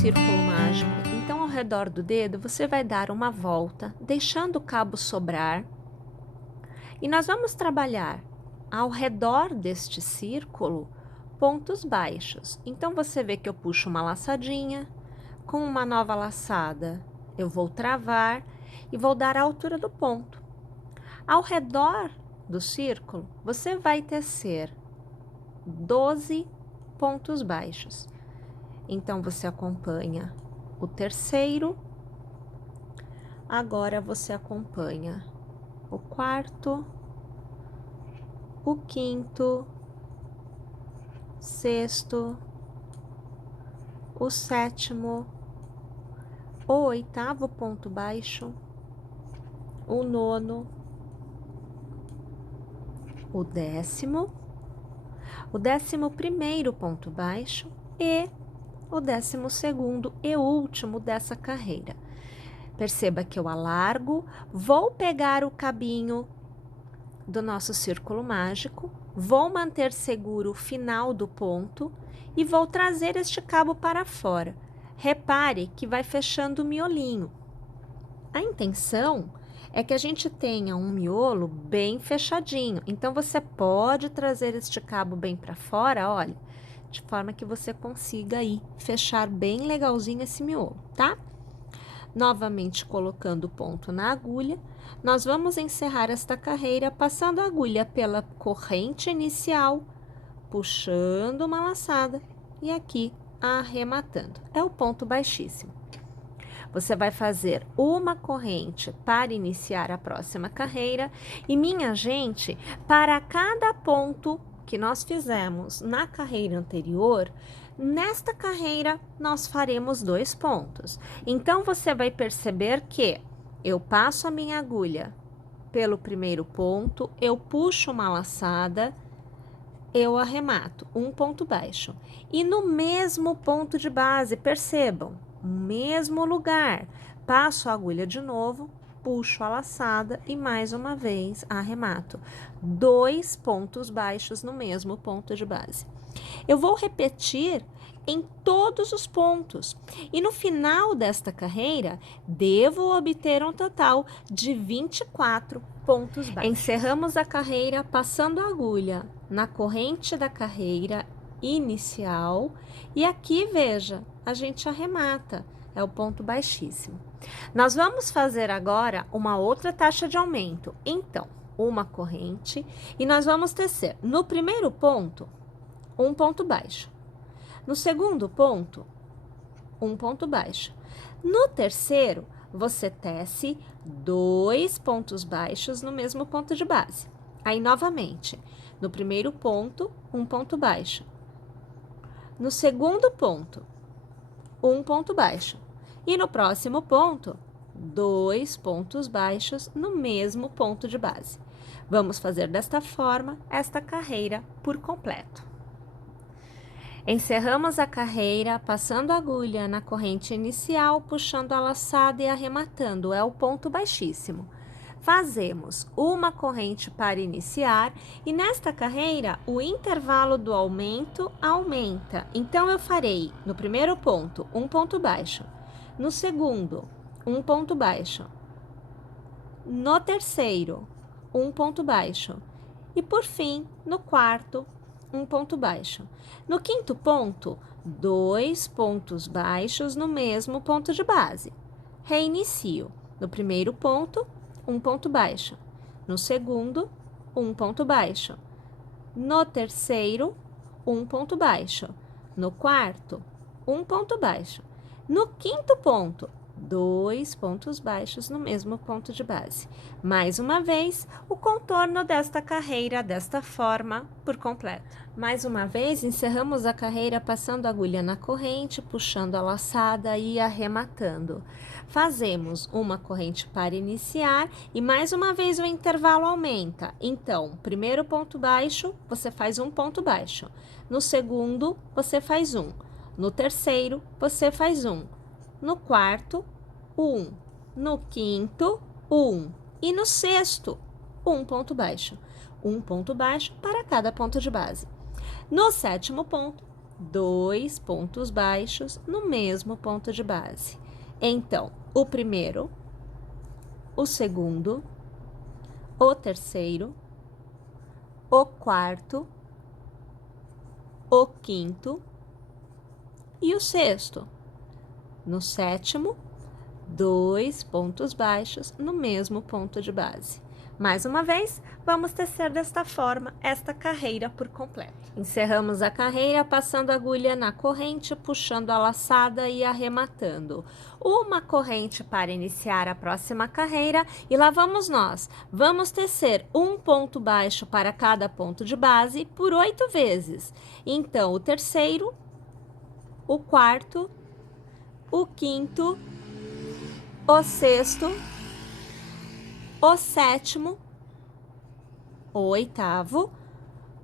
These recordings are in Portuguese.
círculo mágico, então ao redor do dedo você vai dar uma volta, deixando o cabo sobrar. E nós vamos trabalhar ao redor deste círculo pontos baixos. Então você vê que eu puxo uma laçadinha, com uma nova laçada eu vou travar e vou dar a altura do ponto. Ao redor do círculo, você vai tecer 12 pontos baixos. Então, você acompanha o terceiro, agora você acompanha o quarto, o quinto, sexto, o sétimo, o oitavo ponto baixo, o nono, o 11º ponto baixo e o 12º e último dessa carreira. Perceba que eu alargo, vou pegar o cabinho do nosso círculo mágico, vou manter seguro o final do ponto e vou trazer este cabo para fora. Repare que vai fechando o miolinho. A intenção é que a gente tenha um miolo bem fechadinho. Então, você pode trazer este cabo bem para fora, olha, de forma que você consiga aí fechar bem legalzinho esse miolo, tá? Novamente colocando o ponto na agulha, nós vamos encerrar esta carreira passando a agulha pela corrente inicial, puxando uma laçada e aqui arrematando. É o ponto baixíssimo. Você vai fazer uma corrente para iniciar a próxima carreira e, minha gente, para cada ponto que nós fizemos na carreira anterior, nesta carreira nós faremos 2 pontos. Então, você vai perceber que eu passo a minha agulha pelo primeiro ponto, eu puxo uma laçada, eu arremato um ponto baixo. E no mesmo ponto de base, percebam, mesmo lugar, passo a agulha de novo, puxo a laçada e mais uma vez arremato 2 pontos baixos no mesmo ponto de base. Eu vou repetir em todos os pontos e no final desta carreira devo obter um total de 24 pontos baixos. Encerramos a carreira passando a agulha na corrente da carreira inicial e aqui, veja, a gente arremata, é o ponto baixíssimo. Nós vamos fazer agora uma outra taxa de aumento, então, uma corrente e nós vamos tecer no primeiro ponto, um ponto baixo. No segundo ponto, um ponto baixo. No terceiro, você tece 2 pontos baixos no mesmo ponto de base. Aí, novamente, no primeiro ponto, um ponto baixo. No segundo ponto, um ponto baixo. E no próximo ponto, 2 pontos baixos no mesmo ponto de base. Vamos fazer desta forma esta carreira por completo. Encerramos a carreira passando a agulha na corrente inicial, puxando a laçada e arrematando, é o ponto baixíssimo. Fazemos uma corrente para iniciar e nesta carreira o intervalo do aumento aumenta. Então, eu farei no primeiro ponto um ponto baixo, no segundo um ponto baixo, no terceiro um ponto baixo e por fim no quarto um ponto baixo. No quinto ponto, 2 pontos baixos no mesmo ponto de base. Reinicio. No primeiro ponto, um ponto baixo. No segundo, um ponto baixo. No terceiro, um ponto baixo. No quarto, um ponto baixo. No quinto ponto, 2 pontos baixos no mesmo ponto de base. Mais uma vez, o contorno desta carreira desta forma por completo. Mais uma vez, encerramos a carreira passando a agulha na corrente, puxando a laçada e arrematando. Fazemos uma corrente para iniciar e mais uma vez o intervalo aumenta. Então, primeiro ponto baixo, você faz um ponto baixo. No segundo, você faz um. No terceiro, você faz um. No quarto, 1. No quinto, 1. E no sexto, um ponto baixo. Um ponto baixo para cada ponto de base. No sétimo ponto, 2 pontos baixos no mesmo ponto de base. Então, o primeiro, o segundo, o terceiro, o quarto, o quinto e o sexto. No sétimo, 2 pontos baixos no mesmo ponto de base. Mais uma vez, vamos tecer desta forma esta carreira por completo. Encerramos a carreira passando a agulha na corrente, puxando a laçada e arrematando. Uma corrente para iniciar a próxima carreira e lá vamos nós. Vamos tecer um ponto baixo para cada ponto de base por 8 vezes. Então, o terceiro, o quarto, o quinto, o sexto, o sétimo, o oitavo,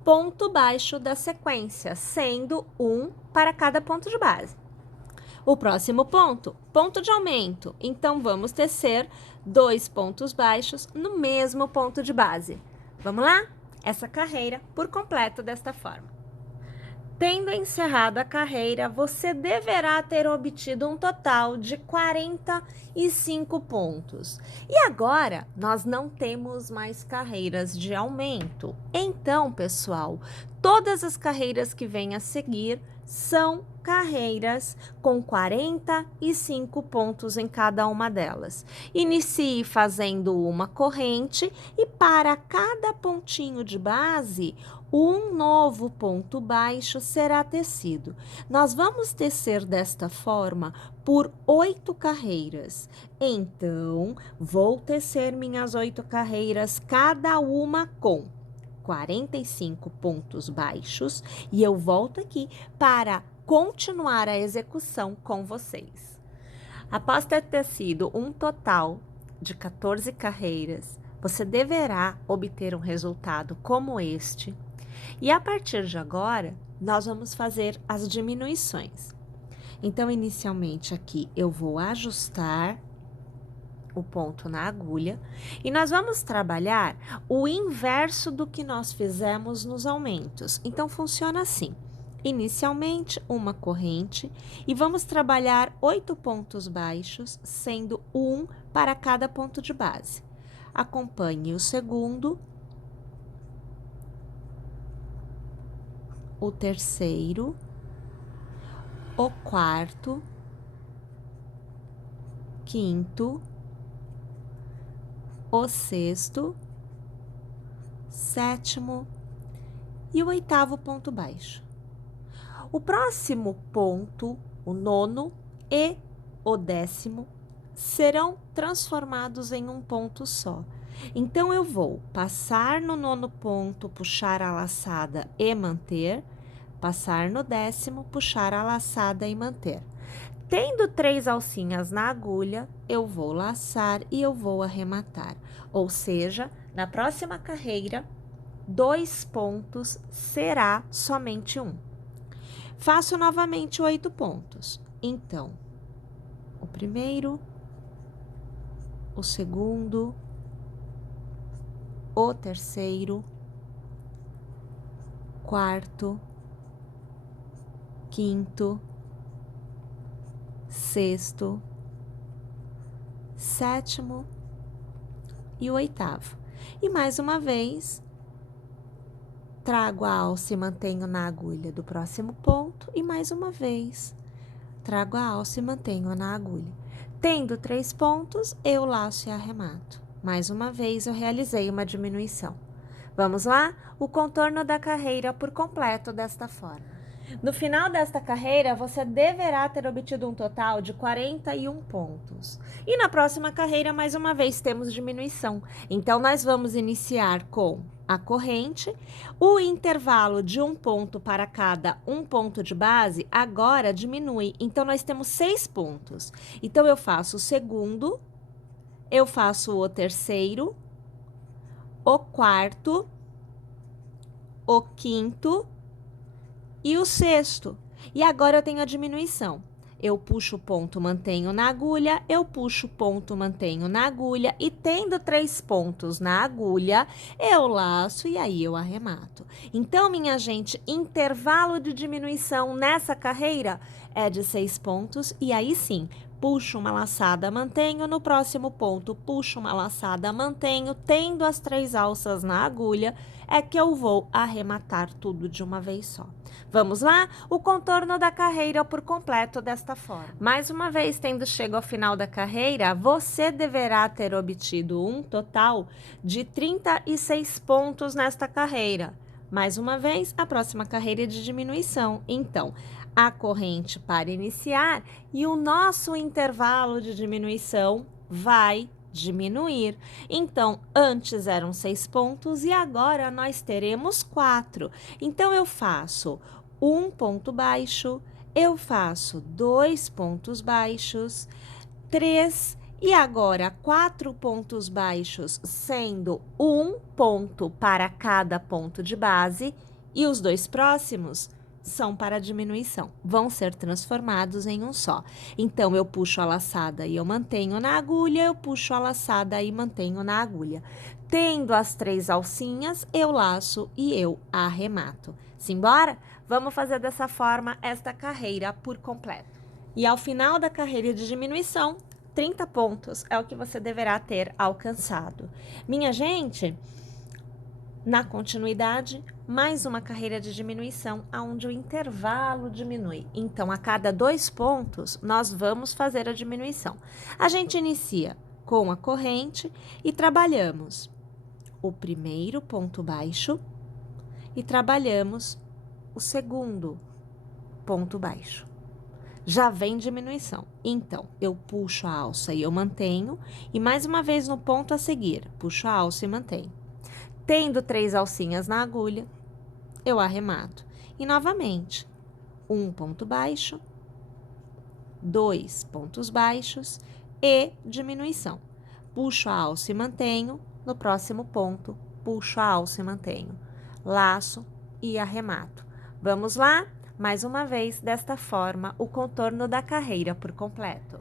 ponto baixo da sequência, sendo um para cada ponto de base. O próximo ponto, ponto de aumento. Então, vamos tecer 2 pontos baixos no mesmo ponto de base. Vamos lá? Essa carreira por completo desta forma. Tendo encerrado a carreira, você deverá ter obtido um total de 45 pontos. E agora, nós não temos mais carreiras de aumento. Então, pessoal, todas as carreiras que vêm a seguir são carreiras com 45 pontos em cada uma delas. Inicie fazendo uma corrente e para cada pontinho de base, um novo ponto baixo será tecido. Nós vamos tecer desta forma por 8 carreiras. Então, vou tecer minhas 8 carreiras, cada uma com 45 pontos baixos, e eu volto aqui para continuar a execução com vocês. Após ter tecido um total de 14 carreiras, você deverá obter um resultado como este. E a partir de agora, nós vamos fazer as diminuições. Então, inicialmente aqui, eu vou ajustar o ponto na agulha e nós vamos trabalhar o inverso do que nós fizemos nos aumentos. Então, funciona assim. Inicialmente, uma corrente e vamos trabalhar 8 pontos baixos, sendo um para cada ponto de base. Acompanhe o segundo, o terceiro, o quarto, quinto, o sexto, sétimo e o oitavo ponto baixo. O próximo ponto, o nono e o 10º, serão transformados em um ponto só. Então, eu vou passar no 9º ponto, puxar a laçada e manter, passar no 10º, puxar a laçada e manter. Tendo 3 alcinhas na agulha, eu vou laçar e eu vou arrematar. Ou seja, na próxima carreira, 2 pontos será somente um. Faço novamente 8 pontos. Então, o primeiro, o segundo, o terceiro, quarto, quinto, sexto, sétimo e o oitavo. E mais uma vez, trago a alça e mantenho na agulha do próximo ponto e mais uma vez, trago a alça e mantenho na agulha. Tendo 3 pontos, eu laço e arremato. Mais uma vez, eu realizei uma diminuição. Vamos lá? O contorno da carreira por completo desta forma. No final desta carreira, você deverá ter obtido um total de 41 pontos. E na próxima carreira, mais uma vez, temos diminuição. Então, nós vamos iniciar com a corrente, o intervalo de um ponto para cada um ponto de base agora diminui. Então, nós temos 6 pontos. Então, eu faço o segundo, eu faço o terceiro, o quarto, o quinto e o sexto. E agora eu tenho a diminuição. eu puxo o ponto, mantenho na agulha, eu puxo o ponto, mantenho na agulha, e tendo 3 pontos na agulha, eu laço e aí eu arremato. Então, minha gente, intervalo de diminuição nessa carreira é de 6 pontos, e aí sim, puxo uma laçada, mantenho, no próximo ponto, puxo uma laçada, mantenho, tendo as 3 alças na agulha, é que eu vou arrematar tudo de uma vez só. Vamos lá? O contorno da carreira por completo desta forma. Mais uma vez, tendo chego ao final da carreira, você deverá ter obtido um total de 36 pontos nesta carreira. Mais uma vez, a próxima carreira é de diminuição. Então, a corrente para iniciar e o nosso intervalo de diminuição vai diminuir. Então, antes eram 6 pontos e agora nós teremos 4. Então, eu faço um ponto baixo, eu faço 2 pontos baixos, 3 e agora 4 pontos baixos, sendo um ponto para cada ponto de base, e os 2 próximos são para diminuição, vão ser transformados em um só. Então, eu puxo a laçada e eu mantenho na agulha, eu puxo a laçada e mantenho na agulha. Tendo as 3 alcinhas, eu laço e eu arremato. Simbora? Vamos fazer dessa forma esta carreira por completo. E ao final da carreira de diminuição, 30 pontos é o que você deverá ter alcançado. Minha gente, na continuidade, mais uma carreira de diminuição, onde o intervalo diminui. Então, a cada 2 pontos, nós vamos fazer a diminuição. A gente inicia com a corrente e trabalhamos o primeiro ponto baixo e trabalhamos o segundo ponto baixo. Já vem diminuição. Então, eu puxo a alça e eu mantenho, e mais uma vez no ponto a seguir, puxo a alça e mantenho. Tendo 3 alcinhas na agulha, eu arremato. E novamente, um ponto baixo, 2 pontos baixos e diminuição. Puxo a alça e mantenho, no próximo ponto, puxo a alça e mantenho. Laço e arremato. Vamos lá? Mais uma vez, desta forma, o contorno da carreira por completo.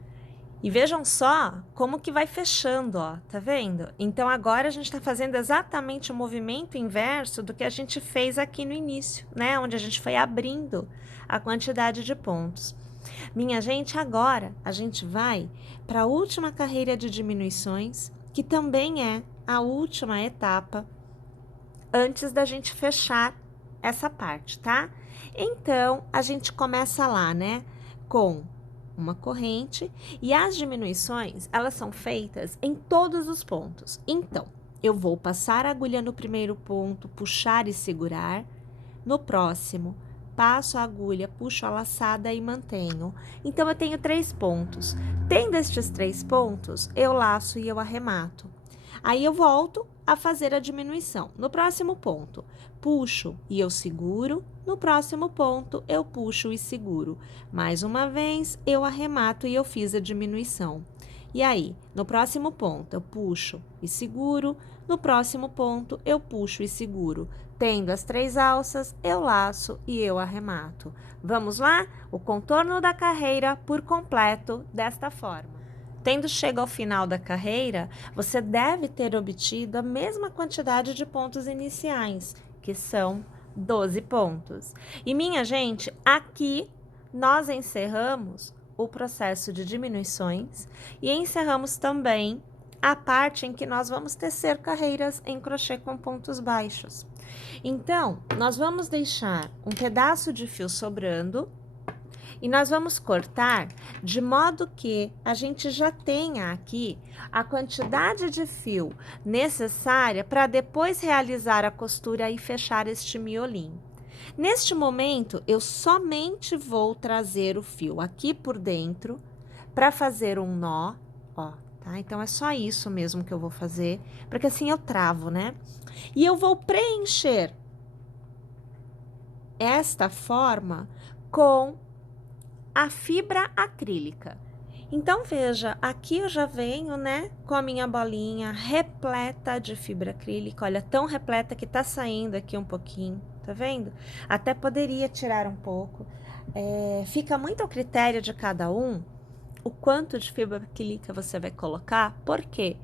E vejam só como que vai fechando, ó, tá vendo? Então, agora a gente tá fazendo exatamente o movimento inverso do que a gente fez aqui no início, né? Onde a gente foi abrindo a quantidade de pontos. Minha gente, agora a gente vai para a última carreira de diminuições, que também é a última etapa antes da gente fechar essa parte, tá? Então, a gente começa lá, né? Com uma corrente, e as diminuições, elas são feitas em todos os pontos. Então, eu vou passar a agulha no primeiro ponto, puxar e segurar. No próximo, passo a agulha, puxo a laçada e mantenho. Então, eu tenho 3 pontos. Tendo estes 3 pontos, eu laço e eu arremato. Aí, eu volto a fazer a diminuição. No próximo ponto, puxo e eu seguro. No próximo ponto, eu puxo e seguro. Mais uma vez, eu arremato e eu fiz a diminuição. E aí, no próximo ponto, eu puxo e seguro. No próximo ponto, eu puxo e seguro. Tendo as 3 alças, eu laço e eu arremato. Vamos lá? O contorno da carreira por completo desta forma. Tendo chegado ao final da carreira, você deve ter obtido a mesma quantidade de pontos iniciais, que são 12 pontos. E, minha gente, aqui nós encerramos o processo de diminuições e encerramos também a parte em que nós vamos tecer carreiras em crochê com pontos baixos. Então, nós vamos deixar um pedaço de fio sobrando e nós vamos cortar de modo que a gente já tenha aqui a quantidade de fio necessária para depois realizar a costura e fechar este miolinho. Neste momento, eu somente vou trazer o fio aqui por dentro para fazer um nó, ó, tá? Então, é só isso mesmo que eu vou fazer, porque assim eu travo, né? E eu vou preencher esta forma com a fibra acrílica. Então, veja, aqui eu já venho, né, com a minha bolinha repleta de fibra acrílica. Olha, tão repleta que tá saindo aqui um pouquinho, tá vendo? Até poderia tirar um pouco. Fica muito ao critério de cada um o quanto de fibra acrílica você vai colocar, porque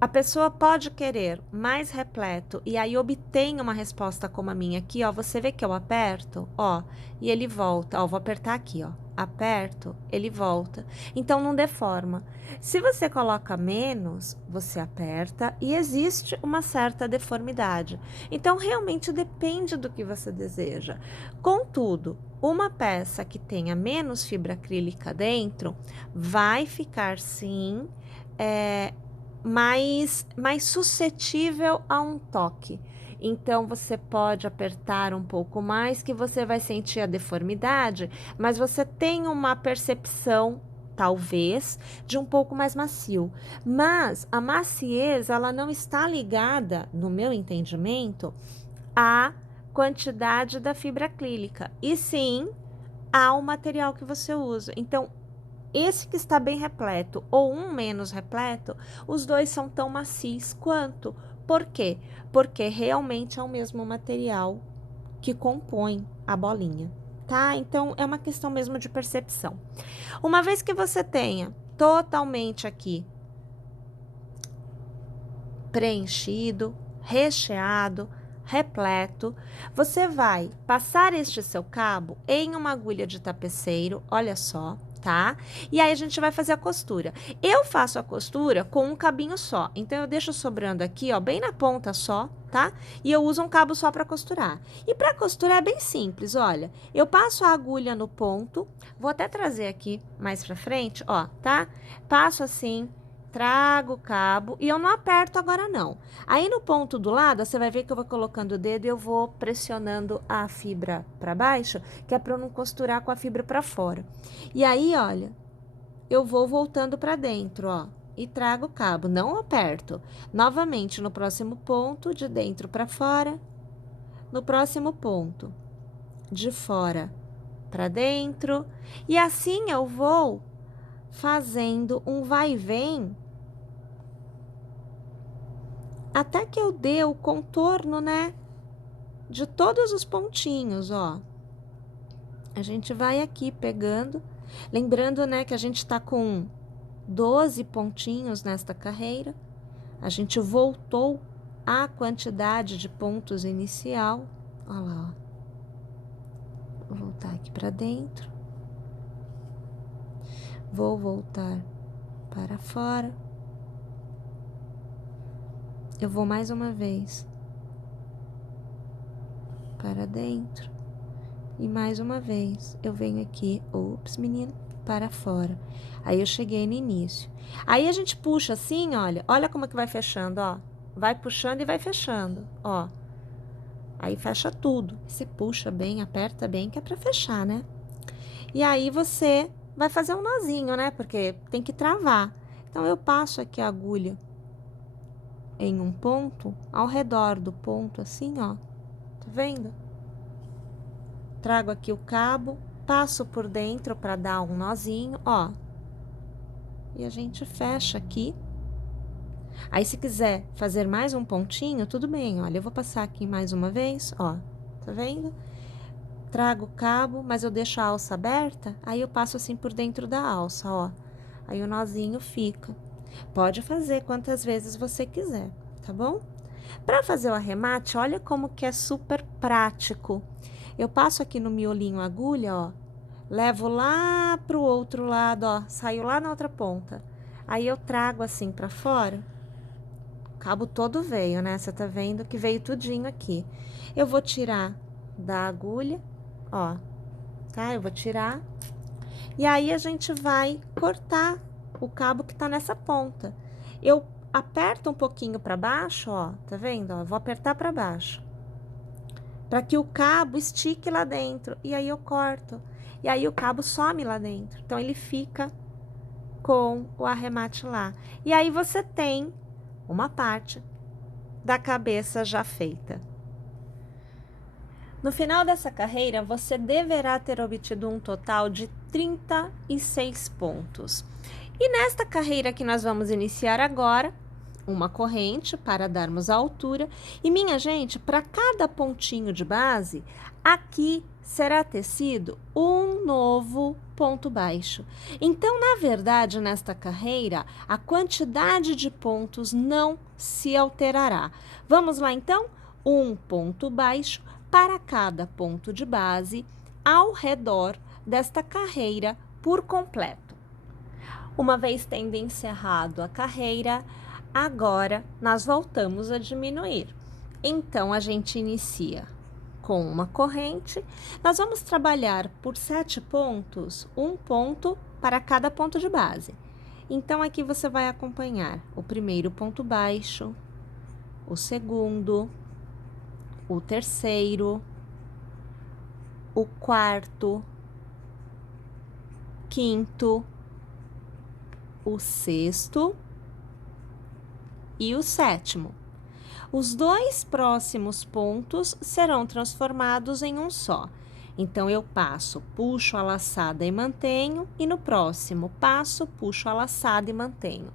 a pessoa pode querer mais repleto e aí obtém uma resposta como a minha aqui, ó. Você vê que eu aperto, ó, e ele volta. Ó, vou apertar aqui, ó. Aperto, ele volta. Então, não deforma. Se você coloca menos, você aperta e existe uma certa deformidade. Então, realmente depende do que você deseja. Contudo, uma peça que tenha menos fibra acrílica dentro vai ficar sim mais suscetível a um toque. Então, você pode apertar um pouco mais, que você vai sentir a deformidade, mas você tem uma percepção, talvez, de um pouco mais macio. Mas a maciez, ela não está ligada, no meu entendimento, à quantidade da fibra acrílica, e sim ao material que você usa. Então, esse que está bem repleto ou um menos repleto, os dois são tão macios quanto. Por quê? Porque realmente é o mesmo material que compõe a bolinha, tá? Então, é uma questão mesmo de percepção. Uma vez que você tenha totalmente aqui preenchido, recheado, repleto, você vai passar este seu cabo em uma agulha de tapeceiro, olha só, tá? E aí a gente vai fazer a costura. Eu faço a costura com um cabinho só, então eu deixo sobrando aqui, ó, bem na ponta só, tá? E eu uso um cabo só para costurar. E para costurar é bem simples, olha, eu passo a agulha no ponto, vou até trazer aqui mais para frente, ó, tá? Passo assim, trago o cabo e eu não aperto agora não. Aí no ponto do lado, você vai ver que eu vou colocando o dedo e eu vou pressionando a fibra para baixo, que é para eu não costurar com a fibra para fora. E aí, olha, eu vou voltando para dentro, ó, e trago o cabo, não aperto. Novamente no próximo ponto, de dentro para fora, no próximo ponto, de fora para dentro, e assim eu vou fazendo um vai e vem até que eu dê o contorno, né, de todos os pontinhos, ó. A gente vai aqui pegando, lembrando, né, que a gente tá com 12 pontinhos nesta carreira. A gente voltou à quantidade de pontos inicial. Olha lá, ó. Vou voltar aqui para dentro. Vou voltar para fora. Eu vou mais uma vez para dentro. E mais uma vez, eu venho aqui, ops, menino, para fora. Aí eu cheguei no início. Aí a gente puxa assim, olha, olha como é que vai fechando, ó. Vai puxando e vai fechando, ó. Aí fecha tudo. Você puxa bem, aperta bem, que é pra fechar, né? E aí você vai fazer um nozinho, né? Porque tem que travar. Então, eu passo aqui a agulha em um ponto, ao redor do ponto, assim, ó. Tá vendo? Trago aqui o cabo, passo por dentro para dar um nozinho, ó. E a gente fecha aqui. Aí, se quiser fazer mais um pontinho, tudo bem, olha, eu vou passar aqui mais uma vez, ó. Tá vendo? Trago o cabo, mas eu deixo a alça aberta, aí eu passo assim por dentro da alça, ó. Aí o nozinho fica. Pode fazer quantas vezes você quiser, tá bom? Para fazer o arremate, olha como que é super prático. Eu passo aqui no miolinho a agulha, ó, levo lá pro outro lado, ó, saio lá na outra ponta. Aí eu trago assim para fora. O cabo todo veio, né? Você tá vendo que veio tudinho aqui. Eu vou tirar da agulha, ó, tá? Eu vou tirar. E aí a gente vai cortar o cabo que tá nessa ponta. Eu aperto um pouquinho para baixo, ó, tá vendo? Ó, vou apertar para baixo, para que o cabo estique lá dentro. E aí eu corto. E aí o cabo some lá dentro. Então, ele fica com o arremate lá. E aí você tem uma parte da cabeça já feita. No final dessa carreira, você deverá ter obtido um total de 36 pontos. E nesta carreira que nós vamos iniciar agora, uma corrente para darmos a altura. E minha gente, para cada pontinho de base, aqui será tecido um novo ponto baixo. Então, na verdade, nesta carreira, a quantidade de pontos não se alterará. Vamos lá, então? Um ponto baixo para cada ponto de base ao redor desta carreira por completo. Uma vez tendo encerrado a carreira, agora nós voltamos a diminuir. Então, a gente inicia com uma corrente. Nós vamos trabalhar por 7 pontos, um ponto para cada ponto de base. Então, aqui você vai acompanhar o primeiro ponto baixo, o segundo, o terceiro, o quarto, quinto, o sexto e o sétimo. Os dois próximos pontos serão transformados em um só. Então, eu passo, puxo a laçada e mantenho, e no próximo passo, puxo a laçada e mantenho.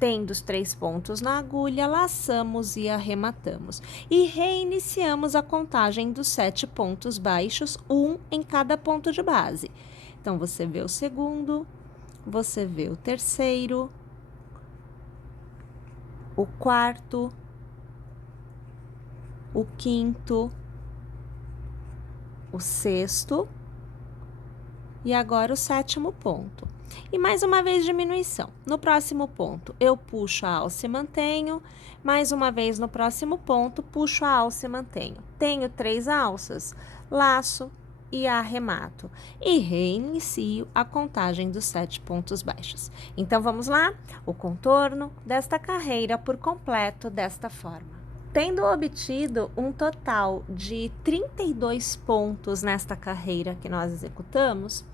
Tendo os 3 pontos na agulha, laçamos e arrematamos. E reiniciamos a contagem dos 7 pontos baixos, um em cada ponto de base. Então, você vê o segundo, você vê o terceiro, o quarto, o quinto, o sexto e agora o sétimo ponto. E mais uma vez diminuição. No próximo ponto, eu puxo a alça e mantenho. Mais uma vez no próximo ponto, puxo a alça e mantenho. Tenho 3 alças, laço e arremato. E reinicio a contagem dos 7 pontos baixos. Então, vamos lá? O contorno desta carreira por completo desta forma. Tendo obtido um total de 32 pontos nesta carreira que nós executamos,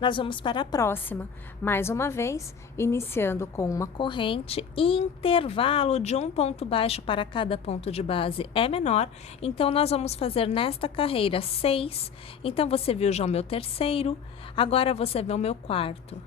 nós vamos para a próxima. Mais uma vez, iniciando com uma corrente, intervalo de um ponto baixo para cada ponto de base é menor, então nós vamos fazer nesta carreira 6. Então, você viu já o meu terceiro, agora você vê o meu quarto,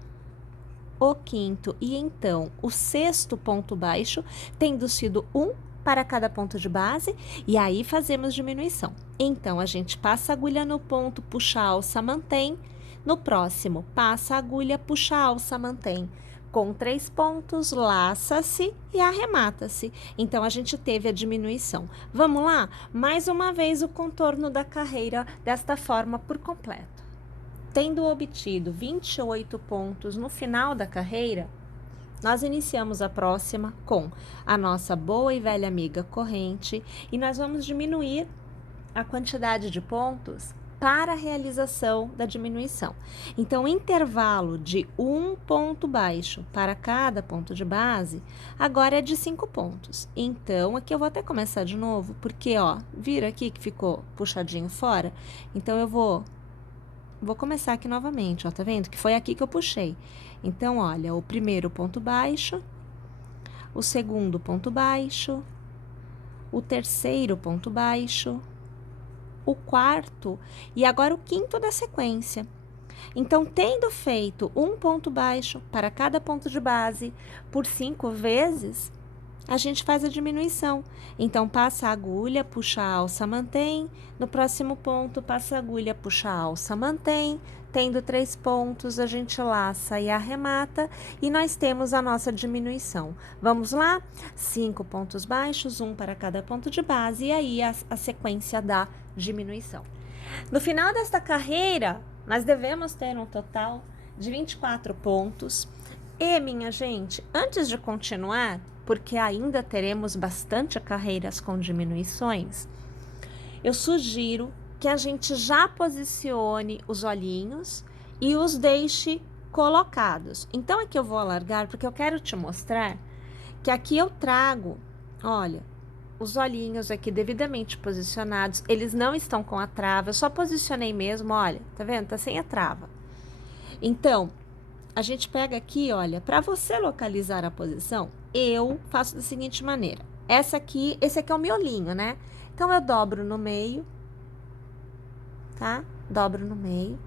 o quinto e então o sexto ponto baixo, tendo sido um para cada ponto de base, e aí fazemos diminuição. Então, a gente passa a agulha no ponto, puxa a alça, mantém. No próximo, passa a agulha, puxa a alça, mantém. Com 3 pontos, laça-se e arremata-se. Então, a gente teve a diminuição. Vamos lá? Mais uma vez o contorno da carreira desta forma por completo. Tendo obtido 28 pontos no final da carreira, nós iniciamos a próxima com a nossa boa e velha amiga corrente e nós vamos diminuir a quantidade de pontos para a realização da diminuição. Então, o intervalo de um ponto baixo para cada ponto de base, agora é de 5 pontos. Então, aqui eu vou até começar de novo, porque, ó, vira aqui que ficou puxadinho fora? Então, eu vou começar aqui novamente, ó, tá vendo? Que foi aqui que eu puxei. Então, olha, o primeiro ponto baixo, o segundo ponto baixo, o terceiro ponto baixo, o quarto e agora o quinto da sequência. Então, tendo feito um ponto baixo para cada ponto de base por 5 vezes, a gente faz a diminuição. Então, passa a agulha, puxa a alça, mantém. No próximo ponto, passa a agulha, puxa a alça, mantém. Tendo 3 pontos, a gente laça e arremata. E nós temos a nossa diminuição. Vamos lá? 5 pontos baixos, um para cada ponto de base. E aí, a sequência da diminuição. No final desta carreira, nós devemos ter um total de 24 pontos. E, minha gente, antes de continuar, porque ainda teremos bastante carreiras com diminuições, eu sugiro que a gente já posicione os olhinhos e os deixe colocados. Então, aqui eu vou alargar, porque eu quero te mostrar que aqui eu trago, olha, os olhinhos aqui devidamente posicionados, eles não estão com a trava, eu só posicionei mesmo, olha, tá vendo? Tá sem a trava. Então, a gente pega aqui, olha, para você localizar a posição, eu faço da seguinte maneira. Esse aqui é o miolinho, né? Então, eu dobro no meio, tá? Dobro no meio.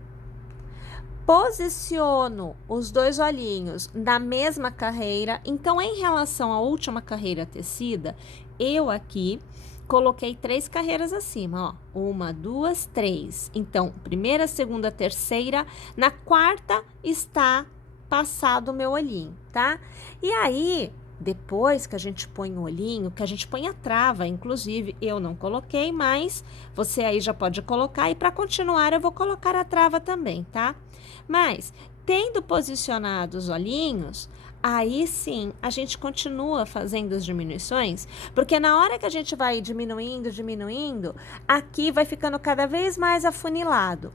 posiciono os dois olhinhos na mesma carreira. Então, em relação à última carreira tecida, eu aqui coloquei 3 carreiras acima, ó. 1, 2, 3. Então, primeira, segunda, terceira. Na quarta está passado o meu olhinho, tá? E aí, depois que a gente põe o olhinho, que a gente põe a trava, inclusive, eu não coloquei, mas você aí já pode colocar. E para continuar, eu vou colocar a trava também, tá? Mas, tendo posicionado os olhinhos, aí sim, a gente continua fazendo as diminuições, porque na hora que a gente vai diminuindo, aqui vai ficando cada vez mais afunilado.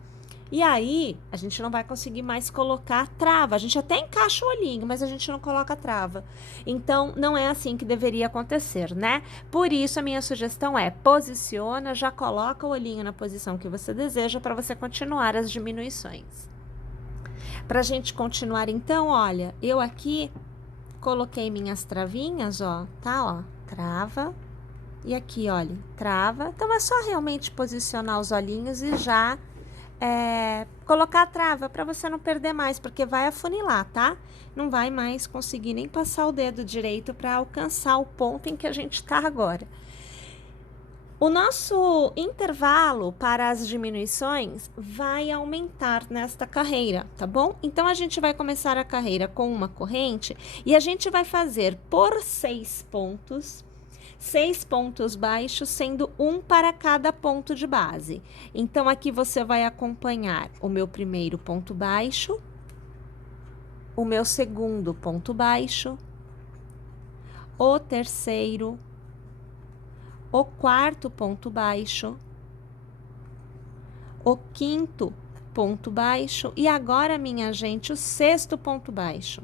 E aí, a gente não vai conseguir mais colocar trava. A gente até encaixa o olhinho, mas a gente não coloca trava. Então, não é assim que deveria acontecer, né? Por isso, a minha sugestão é: posiciona, já coloca o olhinho na posição que você deseja para você continuar as diminuições. Pra gente continuar, então, olha, eu aqui coloquei minhas travinhas, ó, tá, ó, trava, e aqui, olha, trava. Então, é só realmente posicionar os olhinhos e já colocar a trava para você não perder mais, porque vai afunilar, tá? Não vai mais conseguir nem passar o dedo direito para alcançar o ponto em que a gente tá agora. O nosso intervalo para as diminuições vai aumentar nesta carreira, tá bom? Então, a gente vai começar a carreira com uma corrente e a gente vai fazer por 6 pontos baixos, sendo um para cada ponto de base. Então, aqui você vai acompanhar o meu primeiro ponto baixo, o meu segundo ponto baixo, o terceiro, o quarto ponto baixo, o quinto ponto baixo e agora, minha gente, o sexto ponto baixo.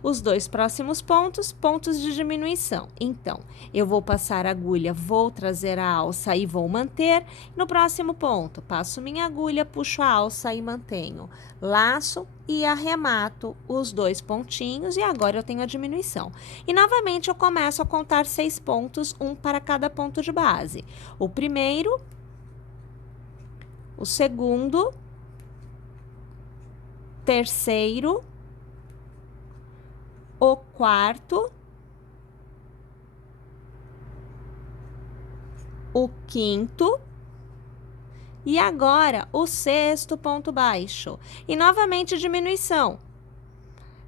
Os 2 próximos pontos, pontos de diminuição. Então, eu vou passar a agulha, vou trazer a alça e vou manter. No próximo ponto, passo minha agulha, puxo a alça e mantenho. Laço e arremato os 2 pontinhos e agora eu tenho a diminuição. E novamente eu começo a contar 6 pontos, um para cada ponto de base. O primeiro, o segundo, terceiro, o quarto, o quinto e agora o sexto ponto baixo. E novamente diminuição.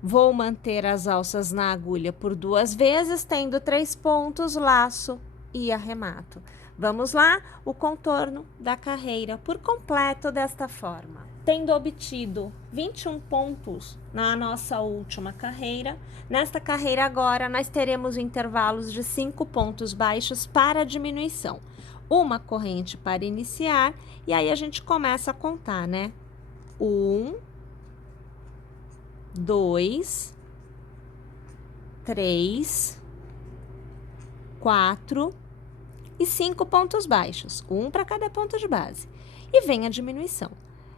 Vou manter as alças na agulha por 2 vezes, tendo 3 pontos, laço e arremato. Vamos lá, o contorno da carreira por completo desta forma. Tendo obtido 21 pontos na nossa última carreira, nesta carreira agora nós teremos intervalos de 5 pontos baixos para diminuição. Uma corrente para iniciar e aí a gente começa a contar, né? 1, 2, 3, 4 e 5 pontos baixos, um para cada ponto de base. E vem a diminuição.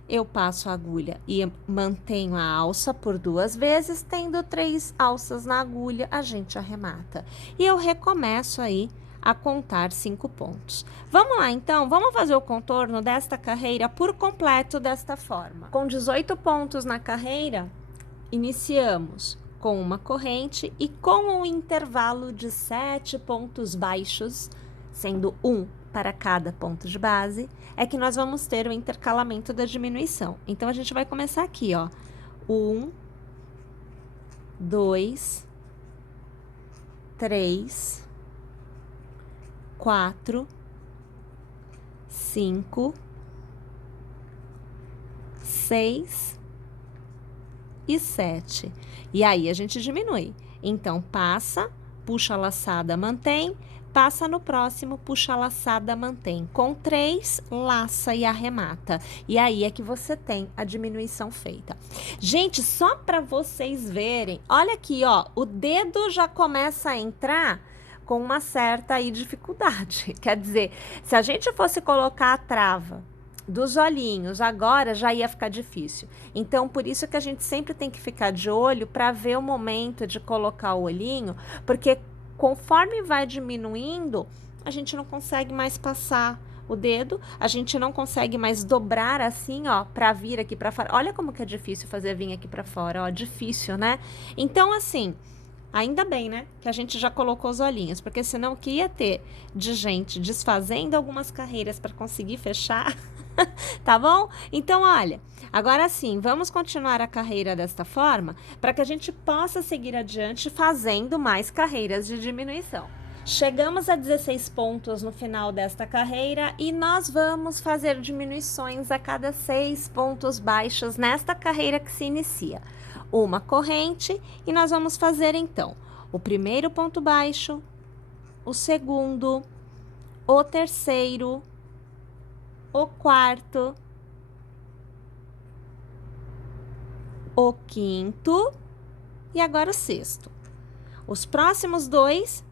Eu passo a agulha e mantenho a alça por 2 vezes, tendo 3 alças na agulha, a gente arremata. E eu recomeço aí a contar 5 pontos. Vamos lá, então, vamos fazer o contorno desta carreira por completo desta forma. Com 18 pontos na carreira, iniciamos com uma corrente e com um intervalo de 7 pontos baixos, sendo um para cada ponto de base, é que nós vamos ter o intercalamento da diminuição. Então, a gente vai começar aqui, ó. 1, 2, 3, 4, 5, 6 e 7. E aí, a gente diminui. Então, passa, puxa a laçada, mantém, passa no próximo, puxa a laçada, mantém. Com 3, laça e arremata. E aí é que você tem a diminuição feita. Gente, só para vocês verem, olha aqui, ó, o dedo já começa a entrar com uma certa aí dificuldade. Quer dizer, se a gente fosse colocar a trava dos olhinhos, agora já ia ficar difícil. Então, por isso que a gente sempre tem que ficar de olho para ver o momento de colocar o olhinho, porque conforme vai diminuindo, a gente não consegue mais passar o dedo, a gente não consegue mais dobrar assim, ó, pra vir aqui pra fora. Olha como que é difícil fazer vir aqui pra fora, ó, difícil, né? Então, assim, ainda bem, né, que a gente já colocou os olhinhos, porque senão o que ia ter de gente desfazendo algumas carreiras para conseguir fechar, tá bom? Então, olha, agora sim, vamos continuar a carreira desta forma para que a gente possa seguir adiante fazendo mais carreiras de diminuição. Chegamos a 16 pontos no final desta carreira e nós vamos fazer diminuições a cada 6 pontos baixos nesta carreira que se inicia. Uma corrente e nós vamos fazer então o primeiro ponto baixo, o segundo, o terceiro, o quarto, o quinto e agora o sexto. Os próximos dois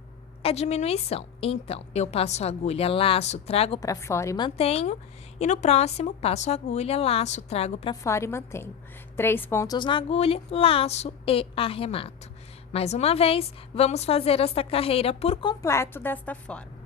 é diminuição. Então, eu passo a agulha, laço, trago para fora e mantenho. E no próximo, passo a agulha, laço, trago para fora e mantenho. 3 pontos na agulha, laço e arremato. Mais uma vez, vamos fazer esta carreira por completo desta forma.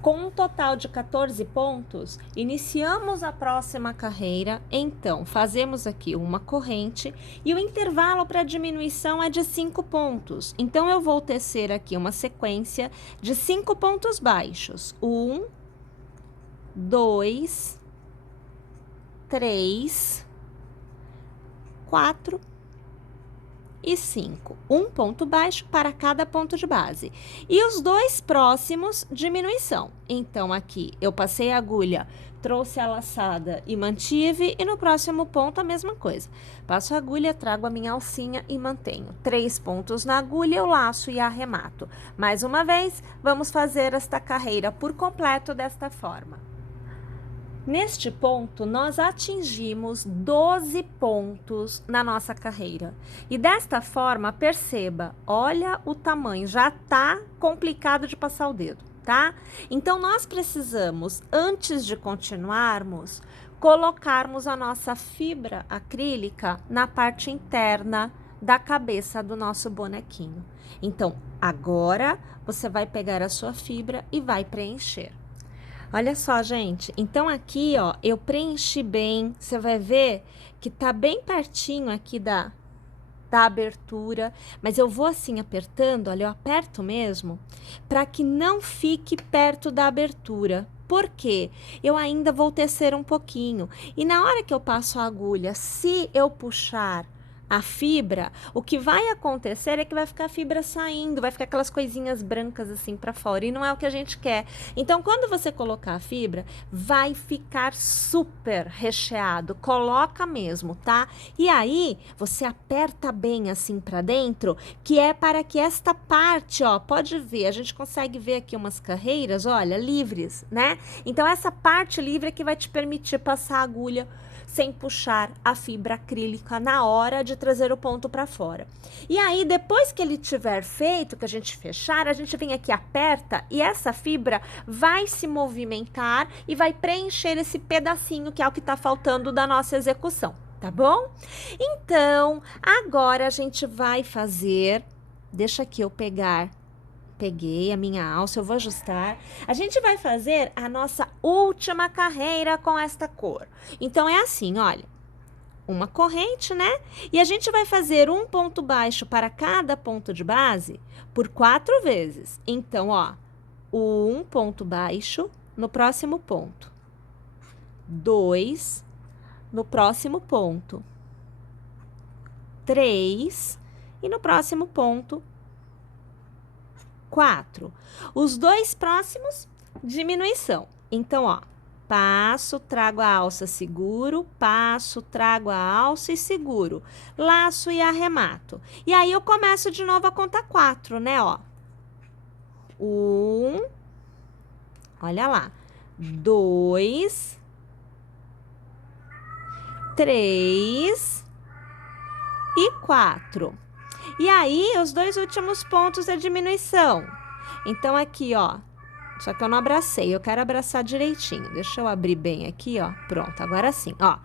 Com um total de 14 pontos, iniciamos a próxima carreira, então fazemos aqui uma corrente e o intervalo para diminuição é de 5 pontos. Então, eu vou tecer aqui uma sequência de 5 pontos baixos. 1, 2, 3, 4 e 5. Um ponto baixo para cada ponto de base. E os dois próximos, diminuição. Então, aqui eu passei a agulha, trouxe a laçada e mantive. E no próximo ponto, a mesma coisa. Passo a agulha, trago a minha alcinha e mantenho. 3 pontos na agulha, eu laço e arremato. Mais uma vez, vamos fazer esta carreira por completo desta forma. Neste ponto, nós atingimos 12 pontos na nossa carreira. E desta forma, perceba, olha o tamanho, já tá complicado de passar o dedo, tá? Então, nós precisamos, antes de continuarmos, colocarmos a nossa fibra acrílica na parte interna da cabeça do nosso bonequinho. Então, agora, você vai pegar a sua fibra e vai preencher. Olha só, gente, então aqui, ó, eu preenchi bem, você vai ver que tá bem pertinho aqui da abertura, mas eu vou assim apertando, olha, eu aperto mesmo, para que não fique perto da abertura. Por quê? Eu ainda vou tecer um pouquinho, e na hora que eu passo a agulha, se eu puxar a fibra, o que vai acontecer é que vai ficar a fibra saindo, vai ficar aquelas coisinhas brancas assim para fora, e não é o que a gente quer. Então, quando você colocar a fibra, vai ficar super recheado, coloca mesmo, tá? E aí, você aperta bem assim para dentro, que é para que esta parte, ó, pode ver, a gente consegue ver aqui umas carreiras, olha, livres, né? Então, essa parte livre é que vai te permitir passar a agulha sem puxar a fibra acrílica na hora de trazer o ponto para fora. E aí, depois que ele tiver feito, que a gente fechar, a gente vem aqui, aperta, e essa fibra vai se movimentar e vai preencher esse pedacinho que é o que está faltando da nossa execução, tá bom? Então, agora a gente vai fazer, deixa aqui eu peguei a minha alça, eu vou ajustar. A gente vai fazer a nossa última carreira com esta cor. Então, é assim, olha, uma corrente, né? E a gente vai fazer um ponto baixo para cada ponto de base por 4 vezes. Então, ó, um ponto baixo no próximo ponto. 2 no próximo ponto. 3 e no próximo ponto 4. Os dois próximos, diminuição. Então, ó, passo, trago a alça, seguro, passo, trago a alça e seguro. Laço e arremato. E aí, eu começo de novo a contar 4, né, ó. 1, olha lá, 2, 3 e 4. E aí, os dois últimos pontos é diminuição. Então, aqui, ó, só que eu não abracei, eu quero abraçar direitinho. Deixa eu abrir bem aqui, ó, pronto, agora sim, ó.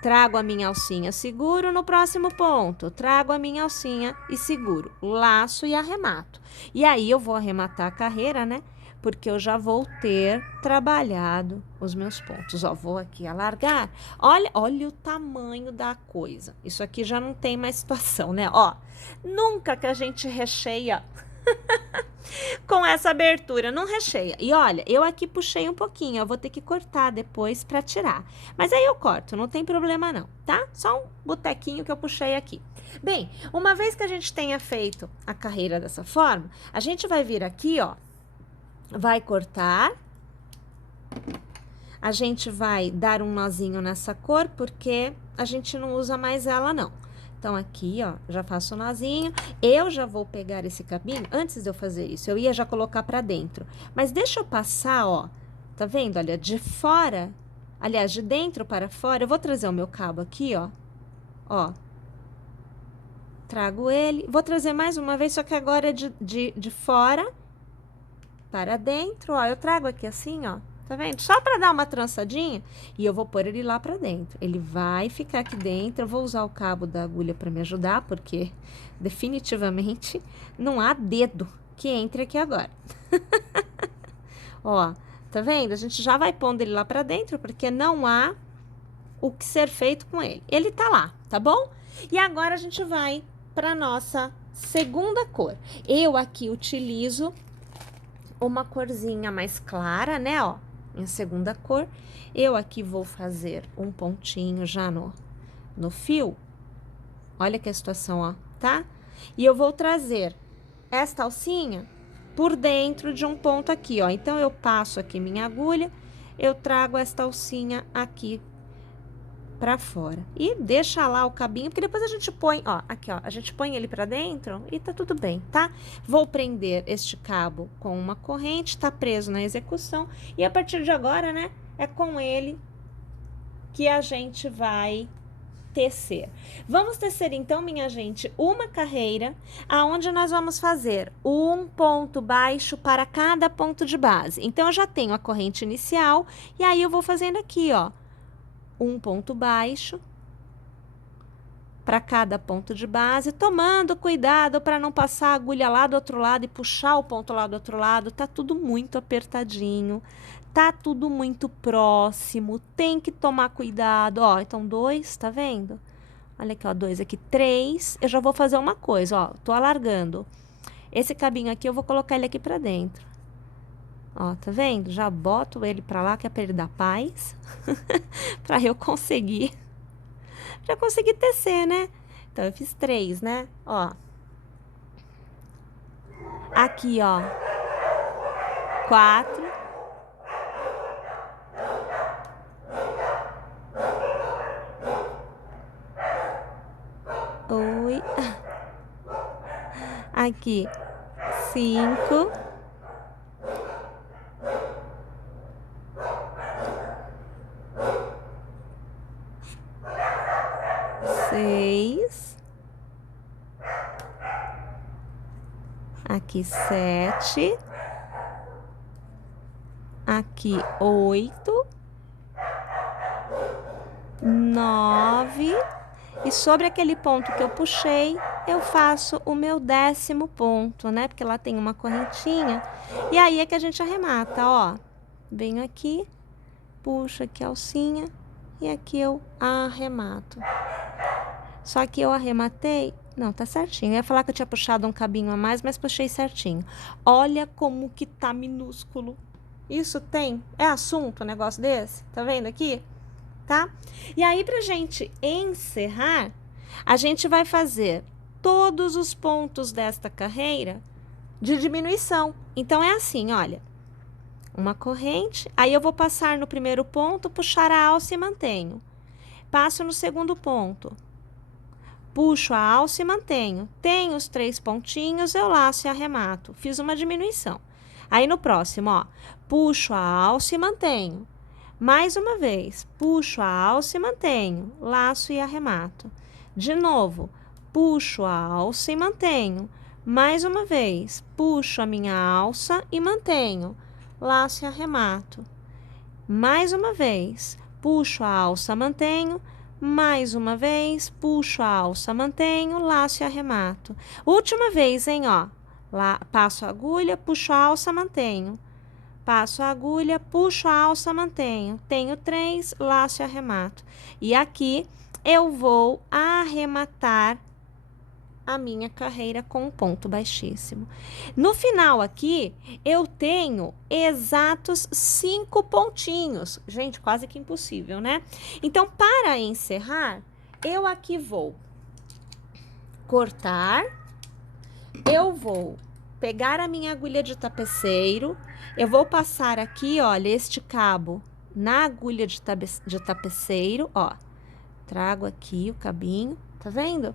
Trago a minha alcinha, seguro no próximo ponto. Trago a minha alcinha e seguro. Laço e arremato. E aí, eu vou arrematar a carreira, né? porque eu já vou ter trabalhado os meus pontos. Ó, vou aqui alargar. Olha o tamanho da coisa. Isso aqui já não tem mais situação, né? Ó, nunca que a gente recheia com essa abertura, não recheia. E olha, eu aqui puxei um pouquinho, eu vou ter que cortar depois para tirar. Mas aí eu corto, não tem problema não, tá? Só um botequinho que eu puxei aqui. Bem, uma vez que a gente tenha feito a carreira dessa forma, a gente vai vir aqui, ó, vai cortar. A gente vai dar um nozinho nessa cor, porque a gente não usa mais ela, não. Então, aqui, ó, já faço o nozinho. Eu já vou pegar esse cabinho. Antes de eu fazer isso, eu ia já colocar pra dentro. Mas deixa eu passar, ó. Tá vendo? Olha, de fora, aliás, de dentro para fora. Eu vou trazer o meu cabo aqui, ó. Ó. Trago ele. Vou trazer mais uma vez, só que agora é de fora para dentro, ó. Eu trago aqui assim, ó. Tá vendo? Só para dar uma trançadinha e eu vou pôr ele lá para dentro. Ele vai ficar aqui dentro. Eu vou usar o cabo da agulha para me ajudar, porque definitivamente não há dedo que entre aqui agora. Ó, tá vendo? A gente já vai pondo ele lá para dentro, porque não há o que ser feito com ele. Ele tá lá, tá bom? E agora a gente vai para nossa segunda cor. Eu aqui utilizo uma corzinha mais clara, né, ó. Minha segunda cor, eu aqui vou fazer um pontinho já no fio. Olha que a situação, ó, tá? E eu vou trazer esta alcinha por dentro de um ponto aqui, ó. Então, eu passo aqui minha agulha, eu trago esta alcinha aqui pra fora. E deixa lá o cabinho, porque depois a gente põe, ó, aqui, ó, a gente põe ele pra dentro e tá tudo bem, tá? Vou prender este cabo com uma corrente, tá preso na execução, e a partir de agora, né, é com ele que a gente vai tecer. Vamos tecer então, minha gente, uma carreira aonde nós vamos fazer um ponto baixo para cada ponto de base. Então, eu já tenho a corrente inicial, e aí eu vou fazendo aqui, ó, um ponto baixo para cada ponto de base, tomando cuidado para não passar a agulha lá do outro lado e puxar o ponto lá do outro lado. Tá tudo muito apertadinho, tá tudo muito próximo, tem que tomar cuidado, ó. Então, 2, tá vendo? Olha aqui, ó, 2 aqui, 3. Eu já vou fazer uma coisa, ó, tô alargando. Esse cabinho aqui, eu vou colocar ele aqui para dentro. Ó, tá vendo? Já boto ele pra lá, que é pra ele dar paz. Pra eu conseguir. Já consegui tecer, né? Então, eu fiz 3, né? Ó. Aqui, ó. 4. Oi. Aqui. 5. 6, aqui 7, aqui 8, 9, e sobre aquele ponto que eu puxei, eu faço o meu 10º ponto, né? Porque lá tem uma correntinha, e aí é que a gente arremata, ó. Venho aqui, puxo aqui a alcinha, e aqui eu arremato. Só que eu arrematei, não, tá certinho. Eu ia falar que eu tinha puxado um cabinho a mais, mas puxei certinho. Olha como que tá minúsculo. Isso é assunto, um negócio desse? Tá vendo aqui? Tá? E aí, pra gente encerrar, a gente vai fazer todos os pontos desta carreira de diminuição. Então, é assim, olha. Uma corrente, aí eu vou passar no primeiro ponto, puxar a alça e mantenho. Passo no segundo ponto. Puxo a alça e mantenho. Tenho os 3 pontinhos, eu laço e arremato. Fiz uma diminuição. Aí, no próximo, ó, puxo a alça e mantenho. Mais uma vez, puxo a alça e mantenho. Laço e arremato. De novo, puxo a alça e mantenho. Mais uma vez, puxo a minha alça e mantenho. Laço e arremato. Mais uma vez, puxo a alça, mantenho. Mais uma vez, puxo a alça, mantenho, laço e arremato. Última vez, hein, ó. Lá, passo a agulha, puxo a alça, mantenho. passo a agulha, puxo a alça, mantenho. Tenho 3, laço e arremato. E aqui eu vou arrematar a minha carreira com um ponto baixíssimo. No final aqui, eu tenho exatos 5 pontinhos. Gente, quase que impossível, né? Então, para encerrar, eu aqui vou cortar, eu vou pegar a minha agulha de tapeceiro, eu vou passar aqui, olha, este cabo na agulha de tapeceiro, ó. Trago aqui o cabinho, tá vendo?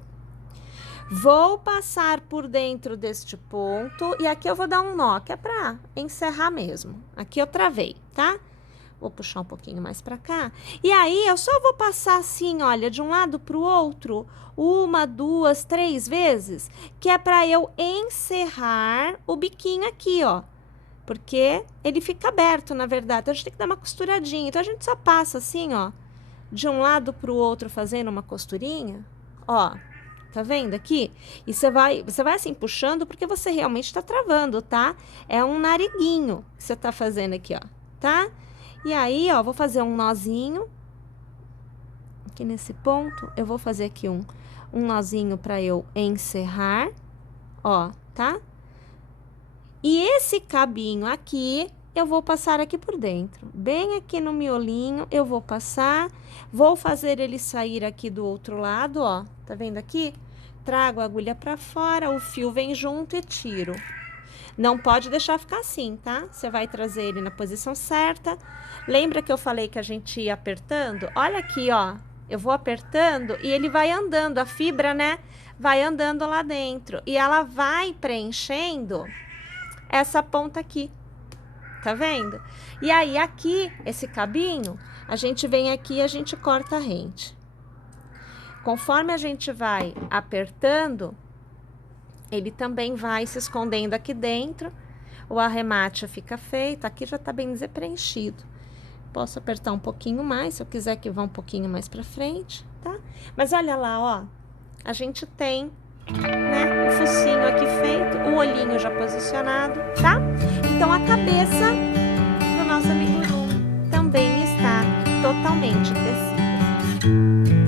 Vou passar por dentro deste ponto e aqui eu vou dar um nó, que é pra encerrar mesmo. Aqui eu travei, tá? Vou puxar um pouquinho mais pra cá. E aí, eu só vou passar assim, olha, de um lado pro outro, 1, 2, 3 vezes, que é pra eu encerrar o biquinho aqui, ó. Porque ele fica aberto, na verdade. Então, a gente tem que dar uma costuradinha. Então, a gente só passa assim, ó, de um lado pro outro, fazendo uma costurinha, ó. Tá vendo aqui? E você vai assim puxando porque você realmente tá travando, tá? É um nariguinho que você tá fazendo aqui, ó, tá? E aí, ó, vou fazer um nozinho. Aqui nesse ponto, eu vou fazer aqui um nozinho pra eu encerrar, ó, tá? E esse cabinho aqui, eu vou passar aqui por dentro. Bem aqui no miolinho, eu vou passar. Vou fazer ele sair aqui do outro lado, ó. Tá vendo aqui? Trago a agulha pra fora, o fio vem junto e tiro. Não pode deixar ficar assim, tá? Você vai trazer ele na posição certa. Lembra que eu falei que a gente ia apertando? Olha aqui, ó. Eu vou apertando e ele vai andando, a fibra, né? Vai andando lá dentro. E ela vai preenchendo essa ponta aqui. Tá vendo? E aí, aqui, esse cabinho, a gente vem aqui e a gente corta a rente. Conforme a gente vai apertando, ele também vai se escondendo aqui dentro. O arremate fica feito. Aqui já tá bem preenchido. Posso apertar um pouquinho mais, se eu quiser que vá um pouquinho mais pra frente, tá? Mas olha lá, ó. A gente tem, né, o focinho aqui feito, o olhinho já posicionado, tá? Então, a cabeça do nosso amigurumi também está totalmente tecida.